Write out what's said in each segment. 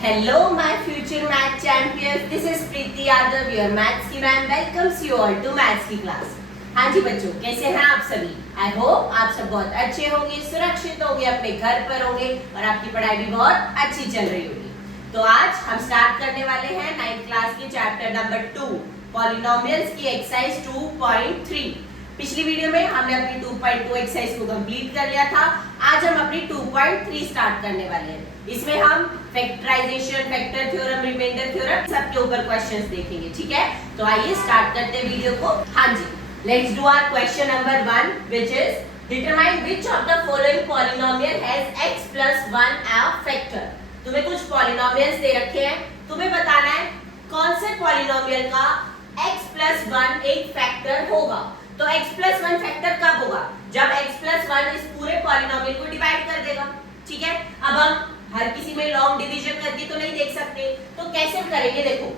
Hello, my future math champions. This is Preeti Yadav, your maths की ma'am. Welcomes you all to maths की class. हाँ जी बच्चों, कैसे हैं आप सभी? I hope आप सब बहुत अच्छे होंगे, सुरक्षित होंगे, अपने घर पर होंगे और आपकी पढ़ाई भी बहुत अच्छी चल रही होगी. तो आज हम स्टार्ट करने वाले हैं 9th क्लास के चैप्टर नंबर 2 पॉलिनोमियल्स की एक्सरसाइज 2.3. पिछली वीडियो में हमने अपनी 2.2 एक्सरसाइज को कंप्लीट कर लिया था. आज हम अपनी 2.3 स्टार्ट करने वाले हैं. इसमें हम factorisation, factor theorem, remainder theorem सबके ऊपर क्वेश्चंस देखेंगे. ठीक है, तो आइए स्टार्ट करते हैं वीडियो को. हाँ जी, let's do our question number 1 which is determine which of the following polynomial has x + 1 as factor. तुम्हें कुछ पॉलिनोमियल्स दे रखे हैं, तुम्हें बताना है कौन से पॉलिनोमियल का x + 1 एक फैक्टर होगा. तो x + 1 फैक्टर कब होगा? जब x + 1 इस पूरे पॉलिनोमियल को डिवाइड कर देगा. ठीक है, अब हम हर किसी में लॉन्ग डिवीजन करके तो नहीं देख सकते, तो कैसे करेंगे? देखो,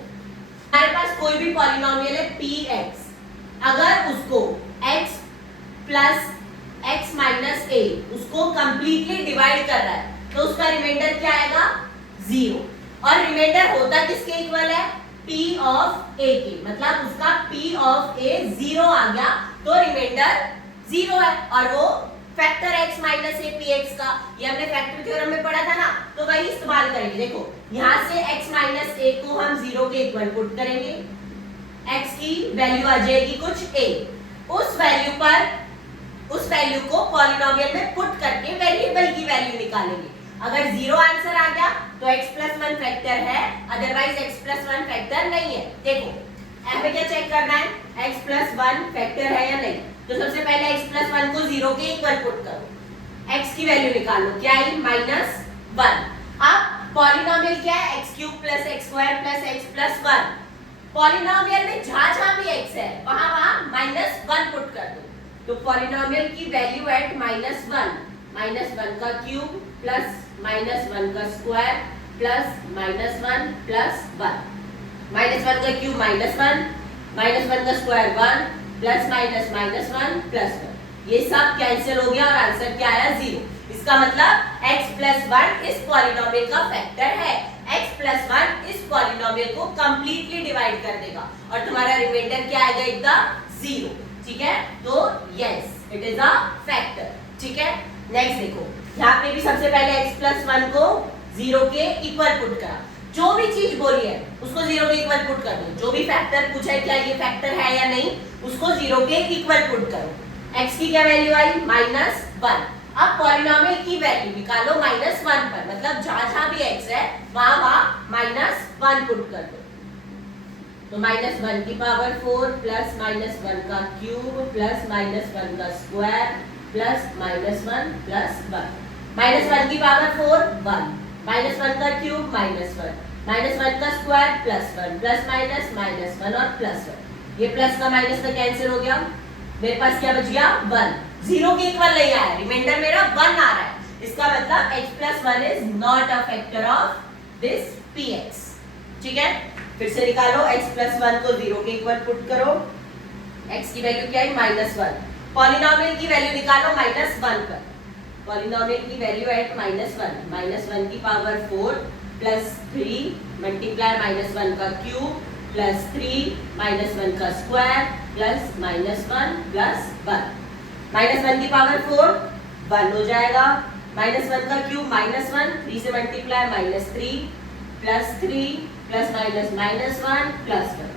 हमारे पास कोई भी पॉलिनोमियल है px, अगर उसको x + x - a उसको कंप्लीटली डिवाइड कर रहा है तो उसका रिमाइंडर क्या आएगा? 0. और रिमाइंडर होता किसके इक्वल है? p ऑफ a के. मतलब उसका p ऑफ a 0 आ गया तो रिमाइंडर 0 है. और वो फैक्टर x - a px का, ये हमने फैक्टर थ्योरम में पढ़ा था ना, तो वही इस्तेमाल करेंगे. देखो, यहाँ से x - a को हम 0 के इक्वल पुट करेंगे, x की वैल्यू आ जाएगी कुछ a. उस वैल्यू को पॉलिनोमियल में पुट करके वेरिएबल की वैल्यू निकालेंगे. अगर 0 आंसर आ गया तो x + 1 फैक्टर है, अदरवाइज x + 1 फैक्टर नहीं है. देखो, हमें क्या चेक करना है? x + 1 फैक्टर है या नहीं. तो सबसे पहले x + 1 को 0 के इक्वल पुट करो, x की वैल्यू निकालो, क्या आई? -1. अब पॉलिनोमियल क्या है? x³ + x² + x + 1. पॉलिनोमियल में जहां भी x है वहां -1 पुट कर दो. तो पॉलिनोमियल की वैल्यू एट -1, -1 का क्यूब प्लस -1 का स्क्वायर प्लस -1 प्लस 1. -1 का क्यूब -1, -1 का स्क्वायर 1 प्लस -1 प्लस 1. ये सब कैंसिल हो गया और आंसर क्या आया? 0. इसका मतलब x + 1 इस पॉलिनोमियल का फैक्टर है. x + 1 इस पॉलिनोमियल को कंप्लीटली डिवाइड कर देगा और तुम्हारा रिमाइंडर क्या आएगा? एकदम 0. ठीक है, तो yes, it is a factor. ठीक है, नेक्स्ट देखो, यहाँ पे भी सबसे पहले x + 1 को 0 के इक्वल पुट करा. जो भी चीज बोली है उसको 0 के इक्वल पुट कर दो. जो भी फैक्टर पूछा है क्या ये फैक्टर है या नहीं, उसको 0 के इक्वल पुट करो. x की क्या वैल्यू आई? -1. अब पॉलिनोमियल की वैल्यू निकालो -1 पर, मतलब जहां भी x है वहां -1 पुट कर दो. तो -1 की पावर 4 प्लस -1 का क्यूब प्लस -1 का स्क्वायर प्लस -1 प्लस 1. -1 की पावर 4 1, -1 का क्यूब -1, -1 का स्क्वायर प्लस 1 प्लस -1 और प्लस 1. ये प्लस का माइनस का कैंसिल हो गया. मेरे पास क्या बच गया? 1. 0 के इक्वल नहीं आया, रिमाइंडर मेरा 1 आ रहा है. इसका मतलब x + 1 is not a factor of this px. ठीक है, फिर से निकालो. x + 1 को 0 के इक्वल पुट करो, x की वैल्यू क्या है? -1. पॉलिनोमियल की वैल्यू निकालो -1 पर. पॉलिनोमियल की वैल्यू एट -1, -1 की पावर 4 प्लस 3 मल्टीप्लाई -1 का क्यूब प्लस 3 -1 का स्क्वायर प्लस -1 प्लस 1. -1 की पावर 4 1 हो जाएगा, -1 का क्यूब -1, 3 से मल्टीप्लाई -3 प्लस 3 प्लस -1 प्लस 1.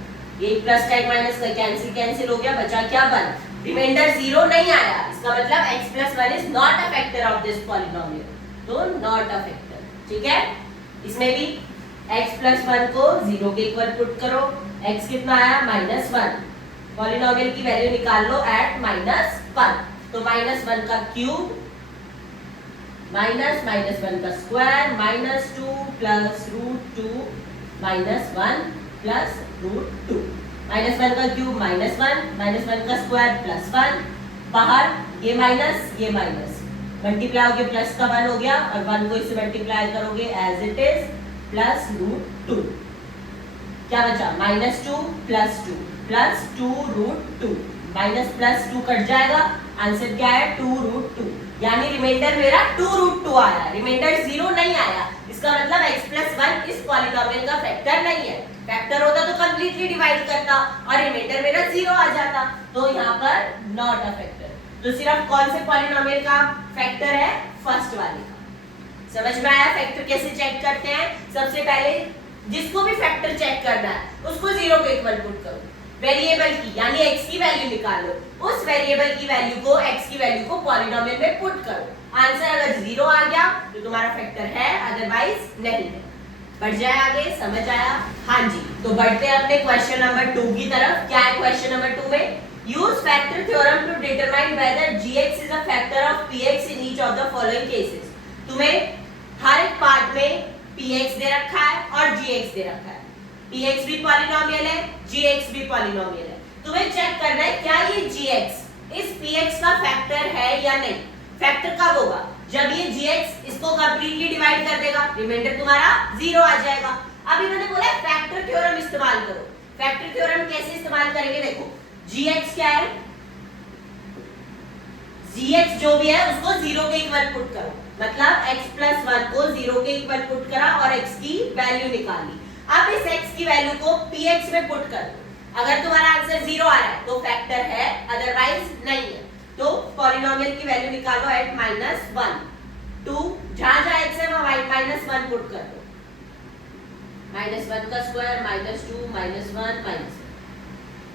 ये प्लस का एक माइनस का कैंसिल हो गया, बचा क्या? 1. रिमाइंडर 0 नहीं आया. इसका मतलब x + 1 is not a factor of this polynomial. तो नॉट अ फैक्टर. ठीक है, इसमें भी x + 1 को 0 के इक्वल पुट करो. x कितना आया? -1. पॉलिनोमियल की वैल्यू निकाल लो एट -1. तो -1 का क्यूब -1 का स्क्वायर -2 प्लस √2 -1 प्लस √2. -1 का क्यूब -1 का स्क्वायर प्लस 1. बाहर ये माइनस मल्टीप्लाई होके प्लस का 1 हो गया और 1 को इससे मल्टीप्लाई करोगे एज इट इज प्लस √2. क्या बचा? -2 plus 2 plus 2√2. Minus plus 2 cut जाएगा, आंसर क्या है? 2√2. यानी रिमाइंडर मेरा 2√2 आया, रिमाइंडर 0 नहीं आया. इसका मतलब x प्लस 1 इस पॉलिनोमियल का फैक्टर नहीं है। फैक्टर होता तो कंप्लीटली डिवाइड करता और रिमाइंडर मेरा 0 आ जाता, तो यहाँ पर नॉट अ फैक्टर। तो सिर्फ कौन से पॉलिनोमियल का फैक्टर है? फर्स्ट वाले का। समझ में आया फैक्टर कैसे चेक करते हैं? सबसे पहले जिसको भी फैक्टर चेक करना है उसको 0 के इक्वल पुट करो, वेरिएबल की यानी x की वैल्यू निकालो, उस वेरिएबल की वैल्यू को x की वैल्यू को पॉलिनोमियल में पुट करो। आंसर अगर 0 आ गया तो तुम्हारा फैक्टर है, अदरवाइज नहीं है। बढ़ जाए आगे, समझ आया? हाँ जी, तो बढ़ते हैं अपने क्वेश्चन नंबर 2 की तरफ। क्या है क्वेश्चन नंबर 2 में? Use factor theorem to determine whether gx is a factor of px in each of the following cases. तुम्हें हर एक पार्ट में px दे रखा है और gx दे रखा है। px भी पॉलिनोमियल है, gx भी पॉलिनोमियल है। तुम्हें चेक करना है क्या ये gx इस px का फैक्टर है या नहीं। फैक्टर कब होगा? जब ये gx इसको कंप्लीटली डिवाइड कर देगा, रिमाइंडर तुम्हारा 0 आ जाएगा। अब इन्होंने बोला फैक्टर थ्योरम इस्तेमाल करो। फैक्टर थ्योरम कैसे इस्तेमाल करेंगे? देखो gx क्या है, gx जो भी है उसको 0 के इक्वल पुट करो, मतलब x प्लस 1 को 0 के इक्वल पुट करा और x की वैल्यू निकाली। अब इस x की वैल्यू को px में पुट कर दो। अगर तुम्हारा आंसर 0 आ रहा है तो फैक्टर है, अदरवाइज नहीं है। तो पॉलिनोमियल की वैल्यू निकालो एट -1 2, जहां x है वहां -1 पुट कर दो। -1 का square -2 -1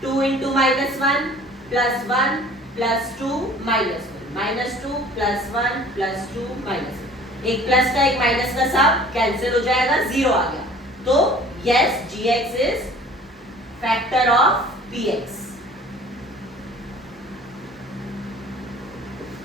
2 into -1 plus 1 plus 2 -1 -2 plus 1 plus 2 -1। एक प्लस का एक माइनस का सब कैंसिल हो जाएगा, 0 आ गया। तो yes, gx is factor of px।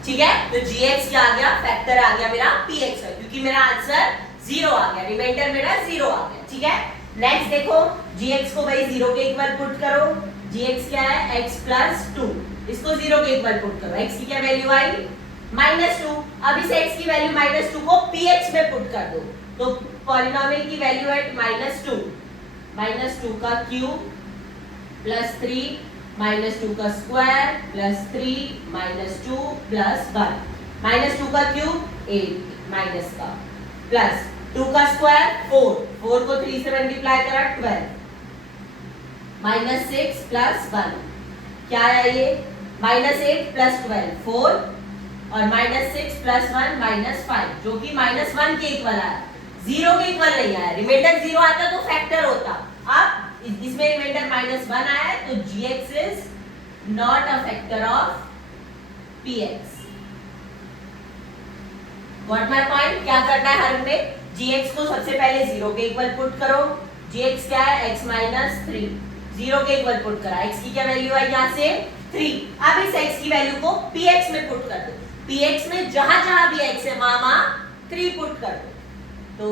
ठीक है, तो gx क्या आ गया? फैक्टर आ गया मेरा px का, क्योंकि मेरा आंसर 0 आ गया, रिमाइंडर मेरा 0 आ गया। ठीक है, नेक्स्ट देखो gx को भाई 0 के इक्वल पुट करो। gx क्या है? x प्लस 2, इसको 0 के इक्वल पुट करो। x की क्या वैल्यू आई? -2। अब इस x की वैल्यू -2 को px में पुट कर दो, तो पॉलिनोमियल की वैल्यू एट -2 का क्यूब प्लस 3 -2 का स्क्वायर प्लस 3 -2 प्लस 1 -2 का क्यूब 8 माइनस का प्लस 2 का स्क्वायर 4 को 3 से मल्टीप्लाई करा 12 -6 प्लस 1 क्या है ये? -8 प्लस 12 4 और -6 प्लस 1 -5 जो कि -1 के इक्वल आया, 0 के इक्वल नहीं आया। रिमाइंडर 0 आता तो फैक्टर होता। अब इसमें रिमाइंडर -1 आया है, तो gx is not a factor of px। Got my point? क्या करना है हर में? gx को सबसे पहले 0 के इक्वल पुट करो। gx क्या है? x - 3, 0 के इक्वल पुट करा। x की क्या वैल्यू आई यहाँ से? 3। अब इस x की वैल्यू को px में पुट कर दो। px में जहां भी x है वहां 3 पुट कर दो, तो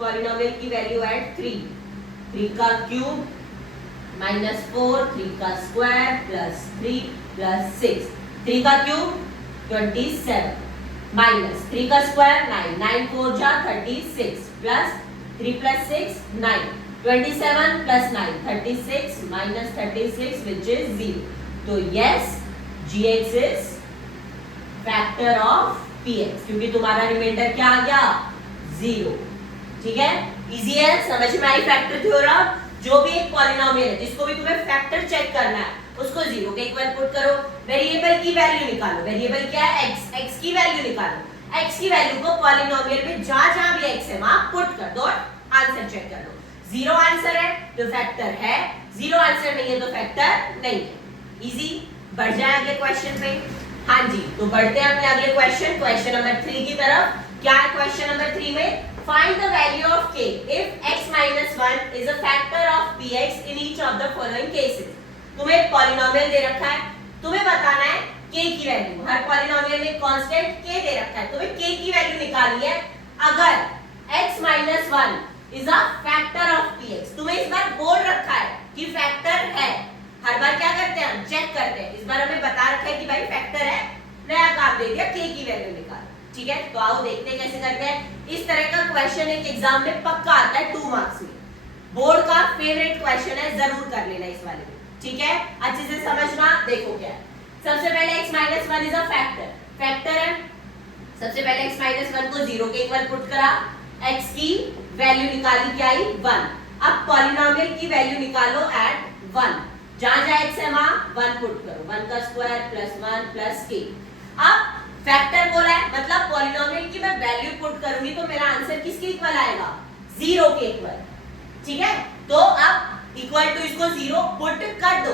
पॉलिनोमियल की वैल्यू एट 3 का क्यूब -4 3 का स्क्वायर प्लस 3 प्लस 6 3 का क्यूब 27 माइनस 3 का स्क्वायर 9 9 4 जा 36 plus 3 plus 6 9 27 plus 9 36 minus 36 which is 0। तो yes, gx is factor of px, क्योंकि तुम्हारा रिमाइंडर क्या आ गया? 0। ठीक है, इजी है, समझ में आई फैक्टर थ्योरम? जो भी एक पॉलिनोमियल है जिसको भी तुम्हें फैक्टर चेक करना है उसको 0 के इक्वल पुट करो, वेरिएबल की वैल्यू निकालो। वेरिएबल क्या है? x की वैल्यू निकालो। x की वैल्यू को पॉलिनोमियल में जहां भी x है वहां पुट कर दो और आंसर चेक कर लो। 0 आंसर है तो फैक्टर है, 0 आंसर नहीं है तो फैक्टर नहीं है। इजी। बढ़ जाए अगले क्वेश्चन पे। हाँ जी, तो बढ़ते हैं अपने अगले क्वेश्चन नंबर 3 की तरफ। क्या है क्वेश्चन नंबर 3 में? Find the value of k if x - 1 is a factor of px in each of the following cases. तुम्हें एक पॉलिनोमियल दे रखा है, तुम्हें बताना है k की वैल्यू। हर पॉलिनोमियल में कांस्टेंट k दे रखा है, तुम्हें k की वैल्यू निकालनी है। अगर x - 1 is a factor of px, तुम्हें इस बार बोल रखा है कि फैक्टर है। हर बार क्या करते हैं? हम चेक करते हैं। इस बार हमें बता रखा है कि भाई फैक्टर है, नया काम दे दिया k की वैल्यू निकाल। ठीक है, तो आओ देखते हैं कैसे करते हैं। इस तरह का क्वेश्चन एक एग्जाम में पक्का आता है 2 मार्क्स में। बोर्ड का फेवरेट क्वेश्चन है, जरूर कर लेना इस वाले में। ठीक है, अच्छे से समझना। देखो क्या है, सबसे पहले x - 1 इज अ फैक्टर है। सबसे पहले x - 1 को 0 के इक्वल पुट करा, x की वैल्यू निकाली, क्या आई 1। अब पॉलिनोमियल की वैल्यू निकालो एट 1, जहां जहां x है वहां 1 पुट करो, 1 का स्क्वायर प्लस 1 प्लस k। अब फैक्टर बोला है, मतलब पॉलिनोमियल की मैं वैल्यू पुट करूंगी तो मेरा आंसर किसके इक्वल आएगा, 0 के इक्वल। ठीक है, तो अब इक्वल टू इसको 0 पुट कर दो,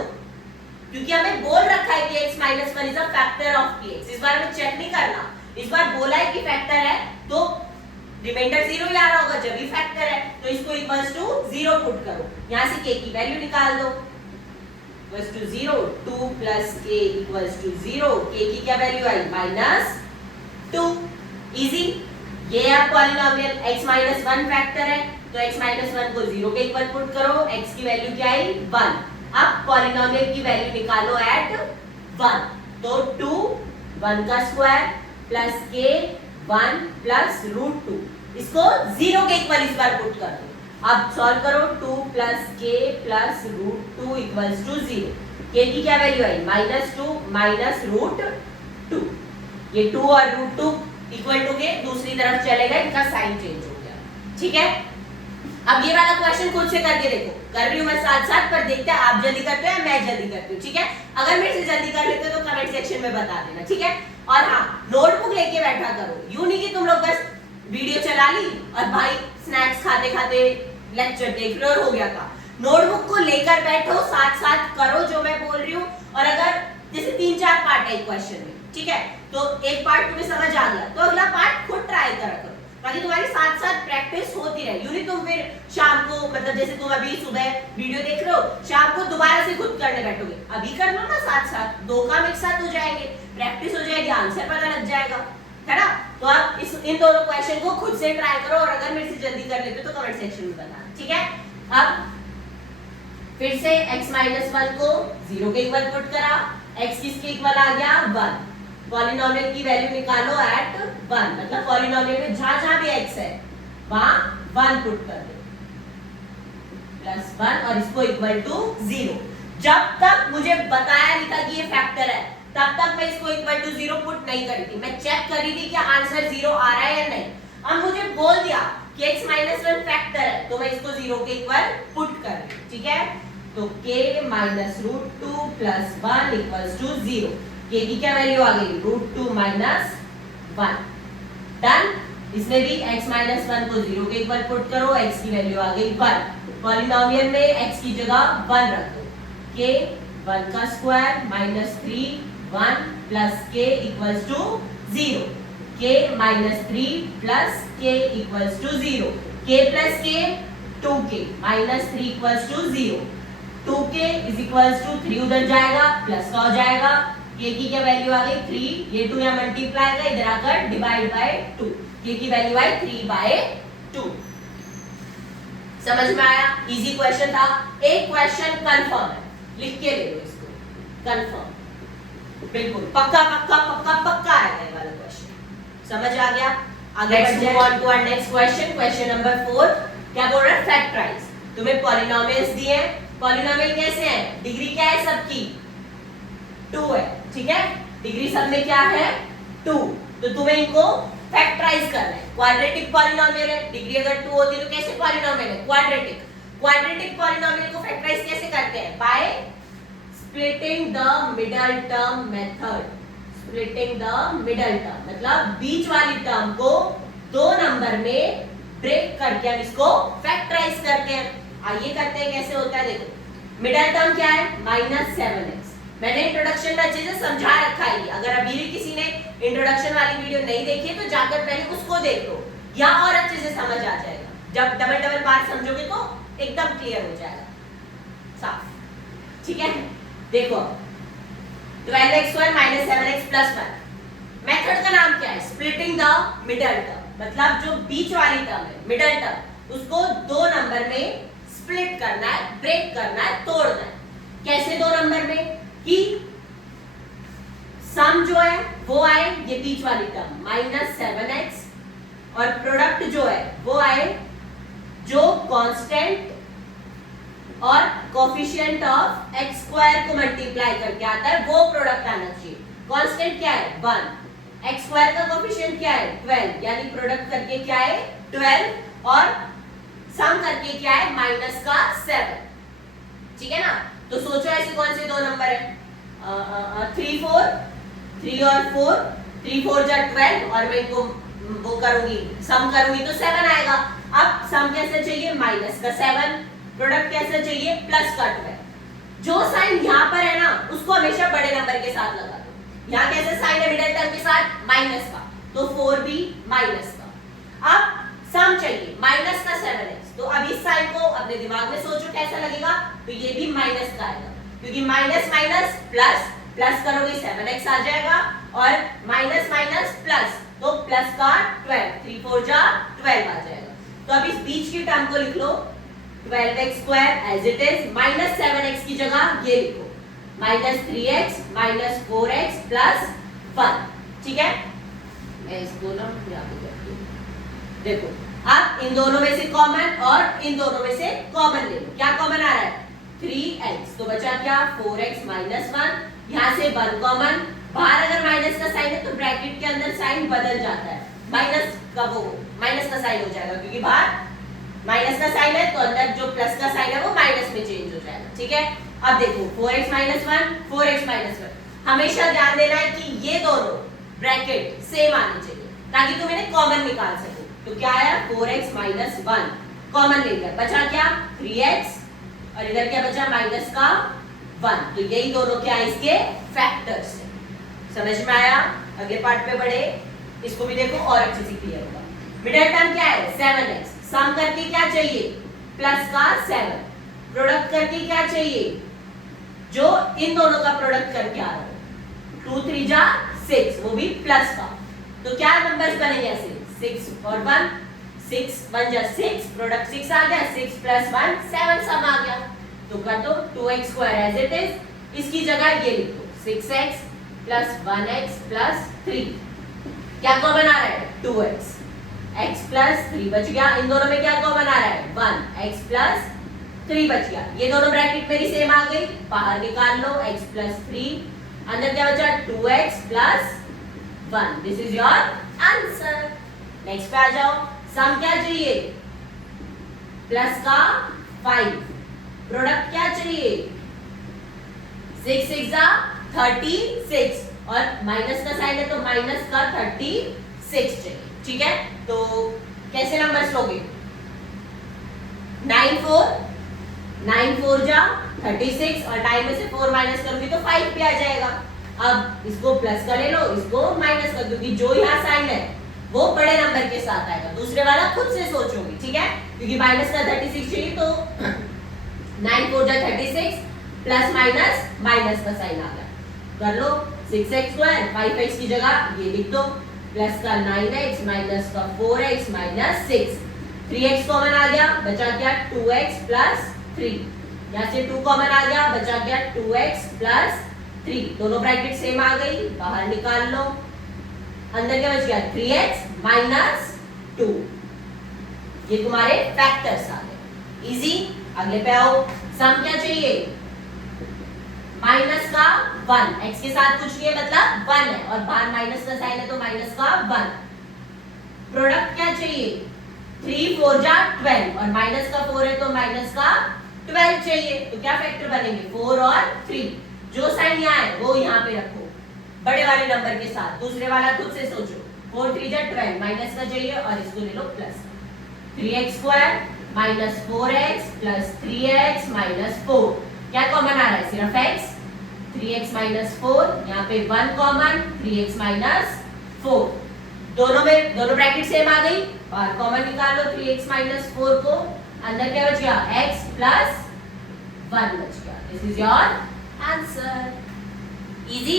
क्योंकि हमें बोल रखा है कि x minus 1 is a factor of px। इस बार हमें चेक नहीं करना, इस बार बोला है कि फैक्टर है तो रिमाइंडर 0 ही आ रहा होगा जब भी फैक्टर है, तो इसको इक्वल्स टू 0 पुट करो, यहां से k की वैल्यू निकाल दो, equals to 0, 2 plus k equals to 0, k की क्या वैल्यू आई -2। इजी, ये है पॉलिनोमियल, x माइनस 1 फैक्टर है तो x माइनस 1 को 0 के इक्वल पुट करो, x की वैल्यू क्या आई 1। अब पॉलिनोमियल की वैल्यू निकालो एट 1, तो 2 1 का स्क्वायर प्लस k 1 प्लस √2, इसको 0 के इक्वल इस बार पुट कर दो। अब सॉल्व करो, 2 plus k plus √2 equals to 0, k की क्या वैल्यू आई -2 माइनस √2, ये 2 और √2 इक्वल टू के दूसरी तरफ चलेगा, इनका साइन चेंज हो गया। ठीक है, अब ये वाला क्वेश्चन खुद से करके देखो, कर रही हूं मैं साथ साथ, पर देखते हैं आप जल्दी करते हो या मैं जल्दी करती हूँ। ठीक है, अगर मेरे से जल्दी कर लेते हो तो कमेंट सेक्शन में बता देना। ठीक है, और हाँ, नोटबुक लेके बैठा करो, यूं नहीं कि तुम लोग बस वीडियो चला ली और भाई स्नैक्स खाते खाते लेक्चर देख रहे हो गया था। नोटबुक को लेकर बैठो, साथ साथ करो जो मैं बोल रही हूँ। और अगर जैसे 3-4 पार्ट है एक क्वेश्चन में, ठीक है, तो एक पार्ट तुम्हें समझ आ गया तो अगला पार्ट खुद ट्राई करा करो, ताकि तुम्हारी साथ साथ प्रैक्टिस होती रहे। यूं नहीं तुम फिर शाम को, मतलब जैसे तुम अभी सुबह वीडियो देख रहे हो, शाम को दोबारा से खुद करने बैठोगे, अभी कर लो ना साथ साथ, 2 काम एक साथ हो जाएंगे, प्रैक्टिस हो जाएगी, आंसर पता लग जाएगा, है ना। तो आप इन दोनों क्वेश्चन को खुद से ट्राई करो, और अगर मेरे से जल्दी कर लेते हो तो कमेंट सेक्शन में बताना। ठीक है, अब फिर से x माइनस 1 को 0 के इक्वल पुट करा, x किसके इक्वल आ गया 1। पॉलिनोमियल की वैल्यू निकालो एट 1, मतलब पॉलिनोमियल में जहां जहां भी x है वहां 1 पुट कर दो, प्लस 1 और इसको इक्वल टू 0। जब तक मुझे बताया नहीं था कि ये फैक्टर है, तब तक मैं इसको इक्वल टू 0 पुट नहीं करी थी, मैं चेक करी थी कि आंसर 0 आ रहा है या नहीं। अब मुझे बोल दिया कि x माइनस 1 फैक्टर है, तो मैं इसको 0 के इक्वल पुट कर रही हूं। ठीक है, तो k minus √2 plus 1 equals to 0, k की क्या वैल्यू आ गई √2 माइनस 1। डन, इसमें भी x माइनस 1 को 0 के इक्वल पुट करो, x की वैल्यू आ गई 1। पॉलिनोमियल में x की जगह 1 रख दो, k 1 का square minus 3 1 plus k equals to 0, k minus 3 plus k equals to 0, k plus k 2k minus 3 equals to 0, 2k is equals to 3 उधर जाएगा प्लस का हो जाएगा, k की क्या वैल्यू आ गई 3, ये 2 यहाँ मल्टीप्लाई का इधर आकर डिवाइड बाय 2, k की वैल्यू आई 3/2। समझ में आया, इजी क्वेश्चन था। एक क्वेश्चन कंफर्म है, लिख के ले लो इसको, कंफर्म, बिल्कुल पक्का पक्का पक्का पक्का आएगा ये वाला क्वेश्चन। समझ आ गया, आगे बढ़ते हैं on to our next question. Question number 4 क्या बोल रहा है, फैक्टराइज। तुम्हें पॉलिनोमियल्स दिए हैं, पॉलिनोमियल कैसे हैं, डिग्री क्या है सबकी 2 है, ठीक है, डिग्री सब में क्या है 2, तो तुम्हें इनको फैक्टराइज करना है। क्वाड्रेटिक पॉलिनोमियल है, डिग्री अगर 2 होती है तो कैसे पॉलिनोमियल है, क्वाड्रेटिक। क्वाड्रेटिक पॉलिनोमियल को फैक्टराइज कैसे करते हैं, by splitting the middle term method. Splitting the middle term मतलब बीच वाली टर्म को 2 नंबर में ब्रेक करके हम इसको फैक्टराइज करते हैं। आइए करते हैं, कैसे होता है देखो। मिडल टर्म क्या है -7x, मैंने इंट्रोडक्शन में अच्छे से समझा रखा है, अगर अभी भी किसी ने इंट्रोडक्शन वाली वीडियो नहीं देखी है तो जाकर पहले उसको देख लो, या और अच्छे से समझ आ जाएगा। जब डबल बार समझोगे तो एकदम क्लियर हो जाएगा, साफ। ठीक है, देखो 12x² - 7x + 1, मेथड का नाम क्या है, स्प्लिटिंग द मिडल टर्म, मतलब जो बीच वाली टर्म है मिडल टर्म, उसको 2 नंबर में स्प्लिट करना है, ब्रेक करना है, तोड़ना है। कैसे 2 नंबर में, कि सम जो है वो आए ये बीच वाली टर्म -7x, और प्रोडक्ट जो है वो आए जो कांस्टेंट और कोफिशिएंट ऑफ x² को मल्टीप्लाई करके आता है वो प्रोडक्ट आना चाहिए। कांस्टेंट क्या है 1, x² का कोफिशिएंट क्या है 12, यानी प्रोडक्ट करके क्या है 12 और सम करके क्या है माइनस का 7, ठीक है ना। तो सोचो ऐसे कौन से दो नंबर है, 3 4, 3 और 4, 3 4 जा 12 और मैं इनको वो करूंगी सम करूंगी तो 7 आएगा। अब सम कैसे चाहिए माइनस का 7, प्रोडक्ट कैसे चाहिए प्लस का 12। जो साइन यहाँ पर है ना उसको हमेशा बड़े नंबर के साथ लगा दो। यहाँ कैसे साइन है मिडिल टर्म के साथ माइनस का, तो 4 भी माइनस का। अब सम चाहिए माइनस का 7x, तो अब इस साइन को अपने दिमाग में सोचो कैसा लगेगा, तो ये भी माइनस का आएगा क्योंकि माइनस माइनस प्लस, प्लस करोगे 7x आ जाएगा और माइनस माइनस प्लस, तो प्लस का 12, 3 4 जा 12 आ जाएगा। तो अब इस बीच की टर्म को लिख लो 12x square as it is, minus 7x की जगह ये लिखो minus 3x minus 4x plus 1, ठीक है। मैं इसको ना यहाँ पे करती हूँ, देखो अब इन दोनों में से कॉमन और इन दोनों में से कॉमन ले लो, क्या कॉमन आ रहा है 3x, तो बचा क्या 4x माइनस 1, यहाँ से 1 कॉमन, बाहर अगर माइनस का साइन है तो ब्रैकेट के अंदर साइन बदल जाता है, माइनस का वो माइनस का साइन हो जाएगा क्योंकि बाहर माइनस का साइन है तो अंदर जो प्लस का साइन है वो माइनस में चेंज हो जाएगा, ठीक है। अब देखो 4x माइनस 1, 4x माइनस 1, हमेशा ध्यान देना है कि ये दोनों ब्रैकेट सेम आने चाहिए ताकि तुम इन्हें कॉमन निकाल सको। तो क्या आया 4x माइनस 1 कॉमन ले लिया, बचा क्या 3x और इधर क्या बचा माइनस का 1, तो यही दोनों क्या इसके फैक्टर्स है। समझ में आया? अगले पार्ट पे बढ़े, इसको भी देखो और अच्छे से क्लियर होगा। मिडिल टर्म क्या है 7x, सम करके क्या चाहिए प्लस का 7, प्रोडक्ट करके क्या चाहिए जो इन दोनों का प्रोडक्ट करके आ रहा है 2 3 जा 6, वो भी प्लस का, तो क्या नंबर्स बनेंगे ऐसे 6 और 1, 6 1 जा 6, प्रोडक्ट 6 आ गया, 6 प्लस 1 7 सम आ गया, तो कर दो 2x square as it is, इसकी जगह ये लिखो 6x प्लस 1x प्लस 3, क्या कॉमन आ रहा है 2x, x प्लस 3 बच गया, इन दोनों में क्या कॉमन आ रहा है 1, x प्लस 3 बच गया, ये दोनों ब्रैकेट मेरी सेम आ गई, बाहर निकाल लो x प्लस 3, अंदर क्या बचा 2x plus 1, this is your answer. Next पे आ जाओ, सम क्या चाहिए प्लस का 5, प्रोडक्ट क्या चाहिए 6 6 जा 36 और माइनस का साइन है तो माइनस का 36 चाहिए, ठीक है। तो कैसे नंबर्स लोगे 9 4 जा 36 और 9 में से 4 माइनस करूंगी तो 5 पे आ जाएगा। अब इसको प्लस का ले लो, इसको माइनस का, क्योंकि जो यहाँ साइन है वो बड़े नंबर के साथ आएगा, दूसरे वाला खुद से सोचोगे, ठीक है, क्योंकि माइनस का 36 चाहिए तो 9 4 जा 36 प्लस माइनस माइनस का साइन आ गया, कर लो 6x स्क्वायर 5x की जगह ये लिख दो प्लस का 9x माइनस का 4x माइनस 6, 3x कॉमन आ गया, बचा क्या 2x प्लस 3, यहाँ से 2 कॉमन आ गया, बचा क्या 2x प्लस 3, दोनों ब्रैकेट सेम आ गई, बाहर निकाल लो, अंदर क्या बच गया 3x माइनस 2, ये तुम्हारे फैक्टर्स आ गए, इजी। अगले पे आओ, सम क्या चाहिए माइनस का 1, x के साथ कुछ नहीं है मतलब 1 है और बाहर माइनस का साइन है तो माइनस का 1, प्रोडक्ट क्या चाहिए 3 4 जा 12 और माइनस का 4 है तो माइनस का 12 चाहिए, तो क्या फैक्टर बनेंगे 4 और 3, जो साइन यहाँ है वो यहाँ पे रखो बड़े वाले नंबर के साथ, दूसरे वाला खुद से सोचो 4 3 जा 12 माइनस का चाहिए और इसको ले लो plus, 3x square minus 4x plus 3x minus 4, क्या कॉमन आ रहा है सिर्फ x, 3x माइनस 4, यहाँ पे 1 कॉमन 3x माइनस 4, दोनों दोनों ब्रैकेट सेम आ गई, बाहर कॉमन निकाल लो 3x माइनस 4 को, अंदर क्या बच गया x प्लस 1 बच गया, this is your answer. Easy,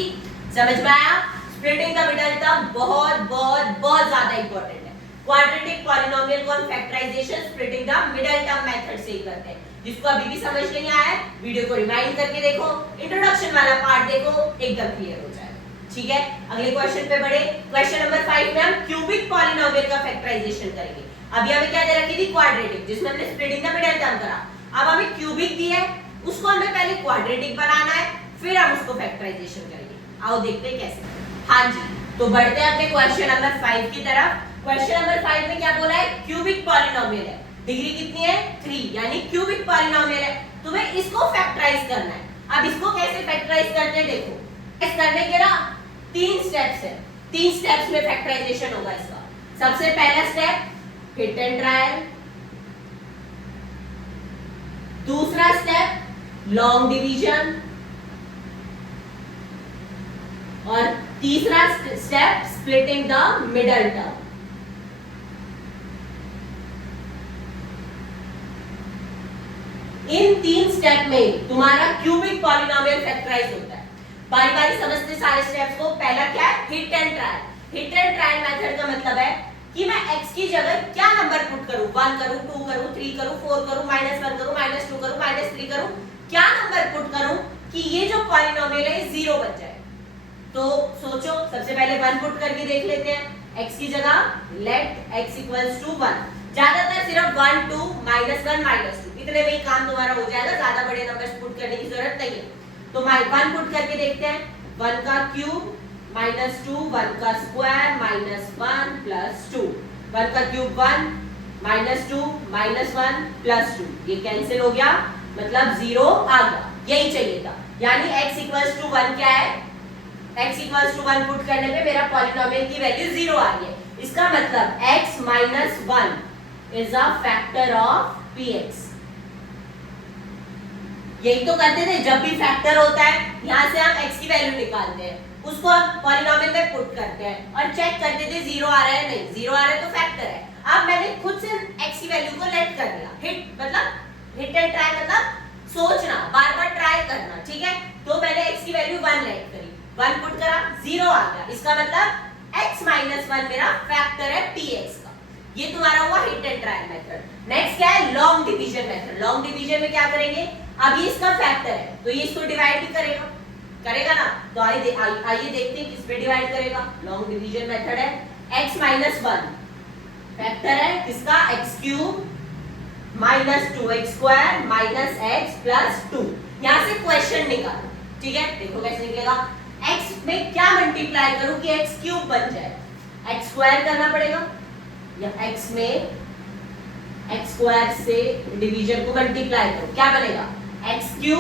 समझ में आया? स्प्लिटिंग द मिडिल टर्म बहुत बहुत बहुत ज्यादा इंपॉर्टेंट है। क्वाड्रेटिक पॉलिनोमियल को हम factorisation splitting the middle term method से ही करते हैं। जिसको अभी भी समझ नहीं आया है वीडियो को रिवाइंड करके देखो, इंट्रोडक्शन वाला पार्ट देखो, एकदम क्लियर हो जाएगा, ठीक है। अगले क्वेश्चन पे बढ़े, क्वेश्चन नंबर 5 में हम क्यूबिक पॉलिनोमियल का फैक्टराइजेशन करेंगे। अभी हमें क्या दे रखी थी क्वाड्रेटिक, जिसमें हमने स्प्लिटिंग द मिडिल टर्म करा, अब हमें क्यूबिक दी है, उसको हमें पहले क्वाड्रेटिक बनाना है, फिर हम उसको फैक्टराइजेशन करेंगे। आओ देखते हैं कैसे। हाँ जी, तो बढ़ते हैं अपने क्वेश्चन नंबर 5 की तरफ। क्वेश्चन नंबर 5 में क्या बोला है, क्यूबिक पॉलिनोमियल है, डिग्री कितनी है 3, यानी क्यूबिक पॉलिनोमियल है, तुम्हें इसको फैक्टराइज करना है। अब इसको कैसे फैक्टराइज करते हैं, देखो इस करने के ना 3 स्टेप्स है, 3 स्टेप्स में फैक्टराइजेशन होगा इसका। सबसे पहला स्टेप हिट एंड ट्रायल, दूसरा स्टेप लॉन्ग डिवीजन, और तीसरा step splitting the middle term. In 3 step में तुम्हारा क्यूबिक पॉलिनोमियल फैक्टराइज होता है। बारी बारी समझते सारे स्टेप्स को। पहला क्या है, hit and trial. Hit and trial method का मतलब है कि मैं x की जगह क्या नंबर पुट करूं, 1 करूं, 2 करूं, 3 करूं, 4 करूं, -1 करूं, -2 करूं, -3 करूं, क्या नंबर पुट करूं कि ये जो पॉलिनोमियल है 0 बन जाए। तो सोचो, सबसे पहले 1 पुट करके देख लेते हैं। x की जगह लेट x इक्वल्स टू 1। ज्यादातर सिर्फ 1 2 -1 -2 इतने में ही काम तुम्हारा हो जाएगा, ज्यादा बड़े नंबर्स पुट करने की जरूरत नहीं है। तो 1 पुट करके देखते हैं। 1 का क्यूब -2, 1 का स्क्वायर -1 प्लस 2, 1 का क्यूब 1 -2 -1 प्लस 2, ये कैंसिल हो गया, मतलब 0 आ गया, यही चाहिए था। यानी x इक्वल्स टू 1 क्या है, x इक्वल्स टू 1 पुट करने पे मेरा पॉलिनोमियल की वैल्यू 0 आ रही है। इसका मतलब x - 1 is a factor of px। यही तो करते थे, जब भी फैक्टर होता है यहाँ से हम x की वैल्यू निकालते हैं, उसको हम पॉलिनोमियल में पुट करते हैं और चेक करते थे 0 आ रहा है, नहीं 0 आ रहा है तो फैक्टर है। अब मैंने खुद से x की वैल्यू को लेट कर दिया। हिट मतलब हिट एंड ट्राई मतलब सोचना, बार बार ट्राई करना, ठीक है। तो मैंने x की वैल्यू 1 लेट करी, 1 पुट करा, 0 आ गया। इसका मतलब x - 1 मेरा फैक्टर है px का। ये तुम्हारा हुआ hit and trial method. Next क्या है, long division method. Long division में क्या करेंगे, अब ये इसका फैक्टर है तो ये इसको डिवाइड भी करेगा, करेगा ना। तो आइए देखते हैं किस पे डिवाइड करेगा। लॉन्ग डिवीजन मेथड है, x - 1 फैक्टर है किसका, x³ -2x² -x + 2। यहां से क्वेश्चन निकालो, ठीक है। देखो कैसे निकलेगा, x में क्या मल्टीप्लाई करूं कि x³ बन जाए, x² करना पड़ेगा, या x में x² से डिवीजन को मल्टीप्लाई करो, क्या बनेगा, x³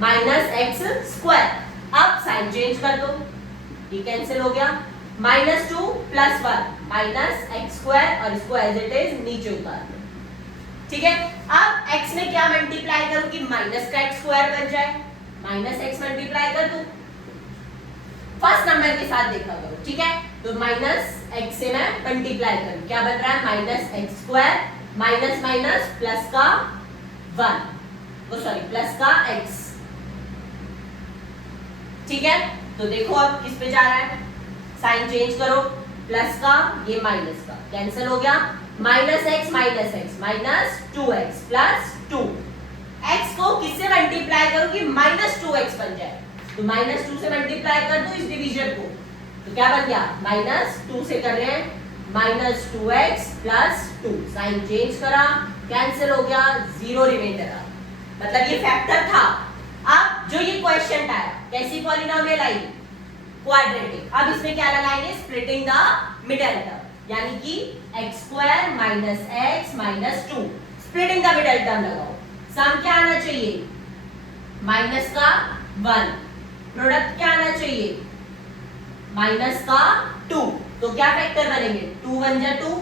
-x²। अब साइन चेंज कर दो, ये कैंसिल हो गया। -2 + 1 -x² और इसको एज इट इज नीचे उतार दो, ठीक है। अब x में क्या मल्टीप्लाई करूं कि माइनस का x² बन जाए, -x मल्टीप्लाई कर दूं, फर्स्ट नंबर के साथ देखा करो, ठीक है। तो -x से मैं मल्टीप्लाई करूं, क्या बन रहा है, -x² माइनस माइनस प्लस का 1, प्लस का x, ठीक है। तो देखो अब किस पे जा रहा है, साइन चेंज करो, प्लस का ये माइनस का कैंसिल हो गया, -x -2x प्लस 2। x को किससे मल्टीप्लाई करो कि -2x बन जाए, तो -2 से मल्टीप्लाई कर दो इस डिवीजन को, तो क्या बन गया, -2 से कर रहे हैं -2x + 2। साइन चेंज करा, कैंसिल हो गया, 0 रिमाइंडर आ, मतलब ये फैक्टर था। अब जो ये क्वेश्चन आया, कैसी पॉलिनोमियल आई, क्वाड्रेटिक। अब इसमें क्या लगाएंगे, स्प्लिटिंग द मिडल टर्म, यानी कि x² - x - 2, splitting the middle term लगाओ। सम क्या आना चाहिए, माइनस का 1, प्रोडक्ट क्या आना चाहिए, माइनस का 2। तो क्या फैक्टर बनेंगे, 2 × 1 = 2,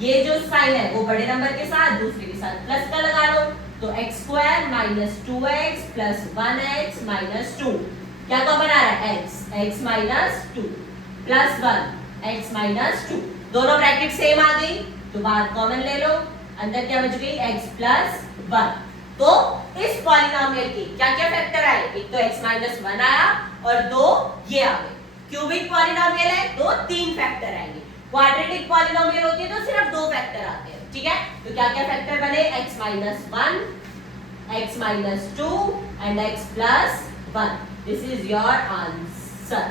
ये जो साइन है वो बड़े नंबर के साथ, दूसरे के साथ प्लस का लगा लो, तो x² - 2x + 1x - 2, क्या तो बना रहा है x - 2 + 1 x - 2, दोनों ब्रैकेट सेम आ गई, तो बाहर कॉमन ले लो, अंदर क्या बच गई, x + 1। तो इस पॉलिनोमियल के क्या क्या फैक्टर आए, एक तो x - 1 आया और 2 ये आ गए। क्यूबिक पॉलिनोमियल है, 2 3 फैक्टर आएंगे। क्वाड्रेटिक पॉलिनोमियल होती है तो सिर्फ 2 फैक्टर आते हैं, ठीक है। तो क्या क्या फैक्टर बने, x - 1 x - 2 and x + 1। This is your answer,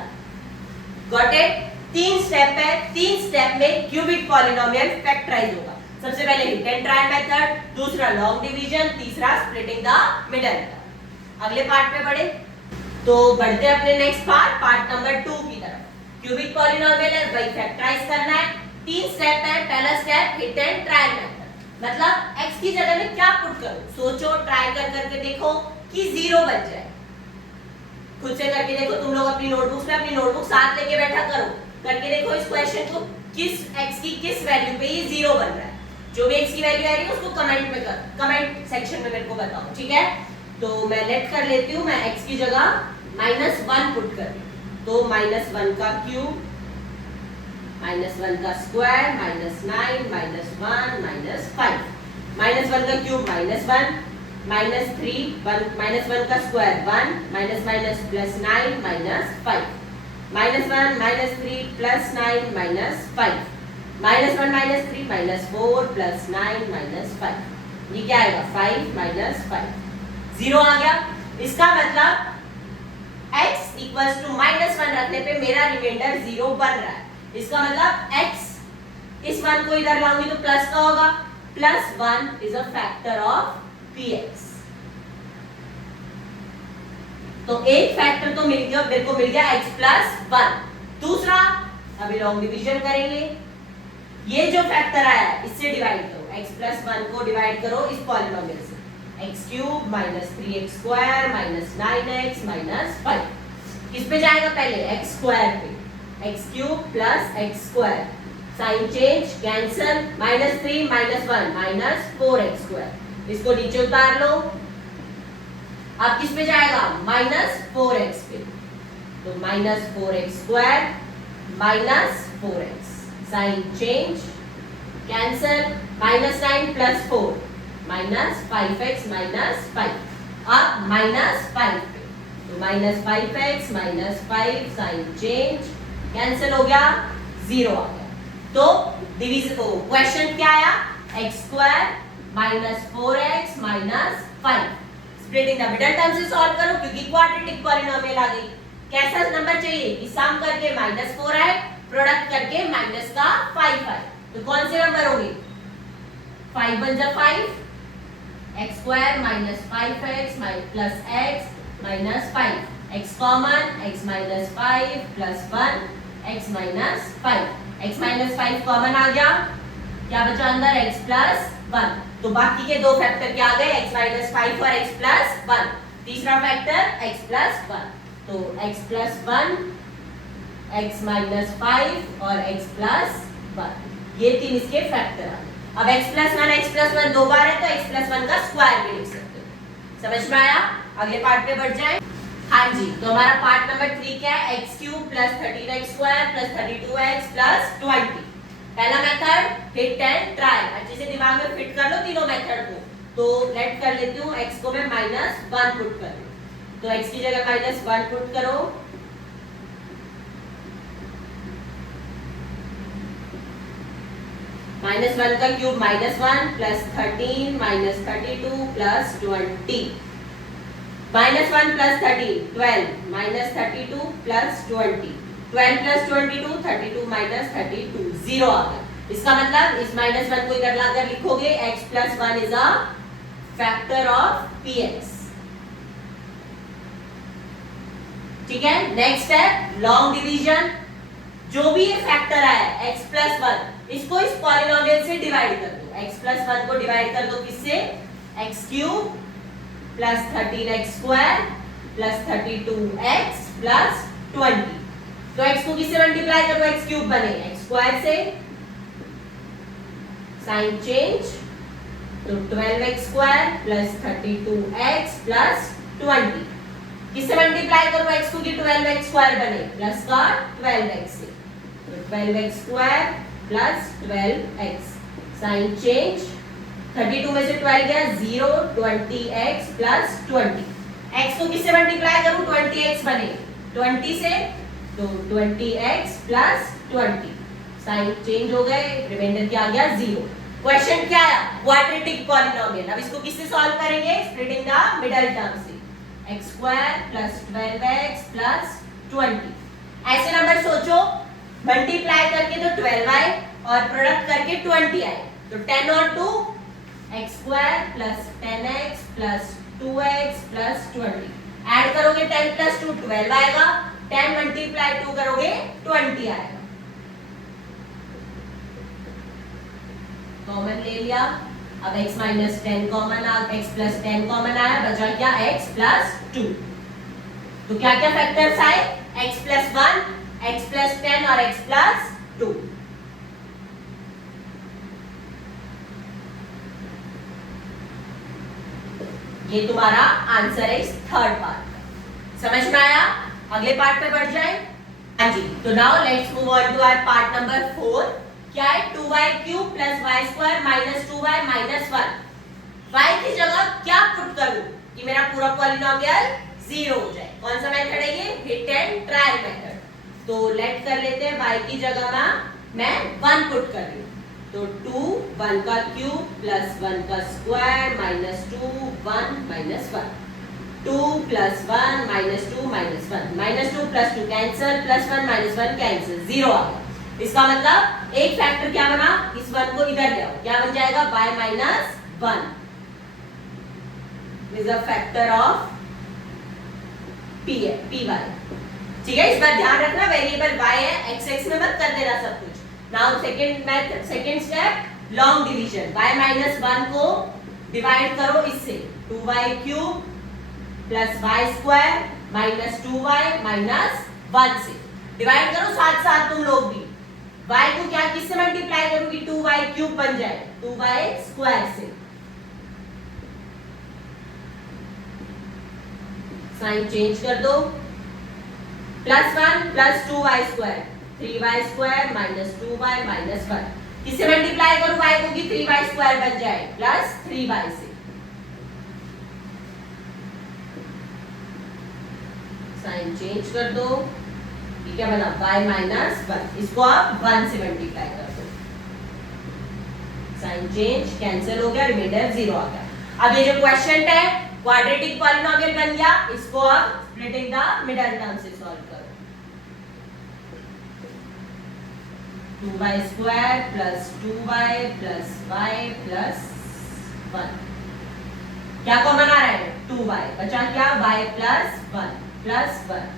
got it. 3 step है, 3 स्टेप में क्यूबिक पॉलिनोमियल फैक्टराइज होगा। सबसे पहले हिट एंड ट्राई मेथड, दूसरा लॉन्ग डिवीजन, तीसरा स्प्लिटिंग द मिडल। अगले पार्ट में बढ़े, तो बढ़ते हैं अपने नेक्स्ट पार्ट नंबर 2 की तरफ। क्यूबिक पॉलिनोमियल है, वही फैक्टराइज करना है। तीन स्टेप है। पहला step hit and trial method, मतलब x की जगह में क्या पुट करूं, सोचो, ट्राई करके देखो कि 0 बन जाए। खुद से करके देखो, तुम लोग अपनी नोटबुक्स में अपनी नोटबुक साथ लेके बैठा करो, करके देखो इस क्वेश्चन को, किस x की किस वैल्यू पे ये 0 बन रहा है। जो भी x की वैल्यू आ रही है उसको कमेंट में कर, कमेंट सेक्शन में मेरे को बताओ, ठीक है। तो मैं लेट कर लेती हूँ, मैं x की जगह -1 पुट कर रही हूँ, तो -1 का क्यूब, -1 का स्क्वायर, -9, -1, -5, -1 का क्यूब -1, -3, -1 का स्क्वायर 1, -, +9, -5, -1, -3, +9, -5, -1, -3, -4, +9, -5, ये क्या आएगा 5 -5, 0 आ गया। इसका मतलब x = -1 रखने पे मेरा रिमाइंडर 0 बन रहा है। इसका मतलब x, इस 1 को इधर लाऊंगी तो प्लस का होगा, +1 is a factor of px। तो एक फैक्टर तो मिल गया, मेरे को मिल गया x + 1। दूसरा, अभी लॉन्ग डिवीजन करेंगे, ये जो फैक्टर आया है इससे डिवाइड करो, x + 1 को डिवाइड करो इस पॉलिनोमियल से, x³ -3x² -9x -5, किस पे जाएगा पहले, x² पे, x³ + x², sign change, cancel, -3 -1 -4x², इसको नीचे उतार लो। अब किस पे जाएगा, -4x पे, तो -4x² -4x, sign change, cancel, -9 + 4 -5x -5, अब -5 पे, तो -5x -5, साइन चेंज, कैंसल हो गया, 0 आ गया। तो डिवीजन क्वेश्चन क्या आया, x² -4x -5, splitting the middle term से सॉल्व करो, क्योंकि क्वाड्रेटिक पॉलिनोमियल आ गई। कैसा नंबर चाहिए कि सम करके -4 आए, प्रोडक्ट करके -5 आए, तो कौन से नंबर होंगे, 5 बन जा 5, x² -5x + x -5, x common, x -5 + 1 x -5, x -5 common आ गया, क्या बचा अंदर, x + 1, तो बाकी के दो फैक्टर क्या आ गए, x -5 और x + 1, तीसरा फैक्टर x + 1, तो x + 1, x -5 और x + 1, ये तीन इसके फैक्टर आ गए। अब x + 1 दो बार है तो x + 1 का स्क्वायर भी लिख सकते हो। समझ में आया, अगले पार्ट पे बढ़ जाए। हाँ जी, तो हमारा पार्ट नंबर 3 क्या है, x³ + 13x² + 32x + 20। पहला मेथड हिट एंड ट्राई, अच्छे से दिमाग में फिट कर लो तीनों मेथड को। तो लेट कर लेती हूँ, x को मैं -1 पुट कर रही हूँ, तो x की जगह -1 पुट करो, -1 का क्यूब -1 + 13 -32 + 20, -1 + 13 12 -32 + 20, 12 + 22 32 -32, 0 आ गया। इसका मतलब इस -1 को इधर लाकर लिखोगे, x + 1 is a factor of px, ठीक है। नेक्स्ट है लॉन्ग डिवीजन, जो भी ये फैक्टर आया है x + 1, इसको इस पॉलिनोमियल से डिवाइड कर दो, x + 1 को डिवाइड कर दो किससे, x³ + 13x² + 32x + 20, तो x को किससे मल्टीप्लाई करो, x³ बने x² से, साइन चेंज, तो 12x² + 32x + 20, किससे मल्टीप्लाई करो x को कि 12x² बने, प्लस का 12x से, तो 12x² + 12x, साइन चेंज, 32 में से 12 गया 0, 20x + 20, x को किससे मल्टीप्लाई करूं, 20x बने 20 से, तो 20x + 20, साइन चेंज हो गए, रिमाइंडर क्या आ गया 0। क्वेश्चन क्या है, क्वाड्रेटिक पॉलिनोमियल। अब इसको किससे सॉल्व करेंगे, स्प्लिटिंग द मिडल टर्म से, x² + 12x + 20। ऐसे नंबर सोचो, मल्टीप्लाई करके तो 12 आए और प्रोडक्ट करके 20 आए, तो 10 और 2 x² + 10x + 2x + 20, ऐड करोगे 10 + 2 12 आएगा, 10 × 2 करोगे 20 आएगा। कॉमन ले लिया, अब x माइनस 10 कॉमन आ, x प्लस 10 कॉमन आया, बचा क्या x प्लस 2। तो क्या क्या फैक्टर्स आए, x प्लस 1, x प्लस 10 और x प्लस 2। ये तुम्हारा आंसर है इस थर्ड पार्ट का। समझ में आया? अगले पार्ट पे बढ़ जाए। हाँ जी, तो now let's move on to our part number 4। क्या है, 2y cube plus y square minus 2y minus 1। y की जगह क्या पुट करूं कि मेरा पूरा पॉलिनोमियल 0 हो जाए? कौन सा मेथड है ये? Hit and trial method. तो लेट कर लेते हैं y की जगह मैं 1 पुट कर रही हूं। तो 2 1 का क्यूब प्लस 1 का square minus 2 1 minus 1, 2 plus 1 minus 2 minus 1, minus 2 plus 2 cancel, plus 1 minus 1 cancel, 0 आ गया। इसका मतलब एक फैक्टर क्या बना, इस 1 को इधर ले आओ, क्या बन जाएगा y minus 1 is a factor of p y. ठीक है, इस बार ध्यान रखना वेरिएबल y है, x x में मत कर देना सब कुछ। Now second method, second step long division. y minus 1 को डिवाइड करो इससे, 2y cube plus y square minus 2y minus 1 से डिवाइड करो साथ साथ तुम लोग भी। y को क्या किससे मल्टीप्लाई करूंगी, 2y क्यूब बन जाए 2y स्क्वायर से, साइन चेंज कर दो, plus 1 plus 2y square 3y square minus 2y minus 1। किससे मल्टीप्लाई करूं y को कि 3y स्क्वायर बन जाए प्लस 3y से, साइन चेंज कर दो, ये क्या बना y माइनस 1। इसको आप 1 से मल्टीप्लाई कर दो, साइन चेंज कैंसिल हो गया, रिमाइंडर 0 आ गया। अब ये जो क्वेश्चन है क्वाड्रेटिक पॉलिनोमियल बन गया, इसको आप स्प्लिटिंग द मिडिल टर्म से सॉल्व करो। 2y square plus 2y plus y plus 1, क्या कॉमन आ रहा है 2y, बचा क्या y plus 1 plus 1,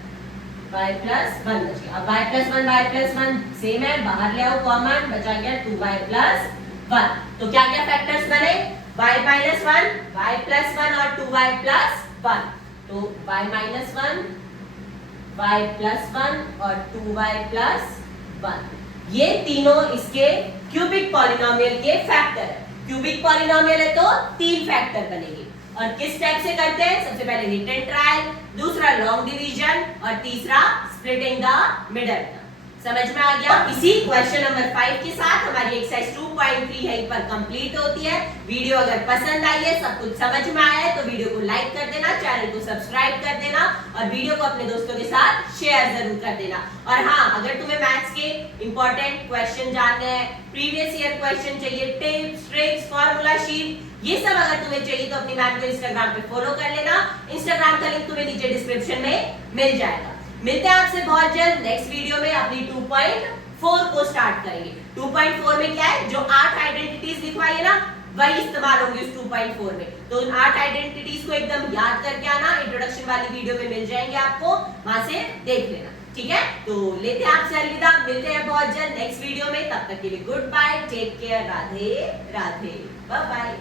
y plus 1 बच गया। अब y प्लस 1 सेम है, बाहर ले आओ कॉमन, बचा गया 2y प्लस 1। तो क्या क्या फैक्टर्स बने, y माइनस 1, y प्लस 1 और 2y प्लस 1। तो y माइनस 1, y प्लस 1 और 2y प्लस 1, ये तीनों इसके क्यूबिक पॉलिनोमियल के फैक्टर है। क्यूबिक पॉलिनोमियल है तो 3 फैक्टर बनेंगे। और किस टाइप से करते हैं, सबसे पहले हिट एंड ट्रायल, दूसरा लॉन्ग डिवीजन और तीसरा स्प्लिटिंग द मिडल टर्म। समझ में आ गया? इसी क्वेश्चन नंबर 5 के साथ हमारी एक्सरसाइज 2.3 है पर कंप्लीट होती है। वीडियो अगर पसंद आई है, सब कुछ समझ में आया है तो वीडियो को लाइक कर देना, चैनल को सब्सक्राइब कर देना और वीडियो को अपने दोस्तों के साथ शेयर जरूर कर देना। और हाँ, अगर तुम्हें मैथ्स के इंपॉर्टेंट क्वेश्चन जानने हैं, प्रीवियस ईयर क्वेश्चन चाहिए, टिप्स ट्रिक्स फॉर्मूला शीट, ये सब अगर तुम्हें चाहिए तो अपनी मैम को इंस्टाग्राम पे फॉलो कर लेना। इंस्टाग्राम का लिंक तुम्हें नीचे डिस्क्रिप्शन में मिल जाएगा। मिलते हैं आपसे बहुत जल्द नेक्स्ट वीडियो में। अपनी 2.4 को स्टार्ट करेंगे। 2.4 में क्या है, जो 8 आइडेंटिटीज लिखवाई है ना, वही इस्तेमाल होंगी उस 2.4 में। तो उन 8 आइडेंटिटीज को एकदम याद करके आना, इंट्रोडक्शन वाली वीडियो में मिल जाएंगे आपको, वहां से देख लेना। ठीक है, तो लेते हैं आपसे अलविदा, मिलते हैं बहुत जल्द नेक्स्ट वीडियो में। तब तक के लिए goodbye, take care, Radhe Radhe, bye bye.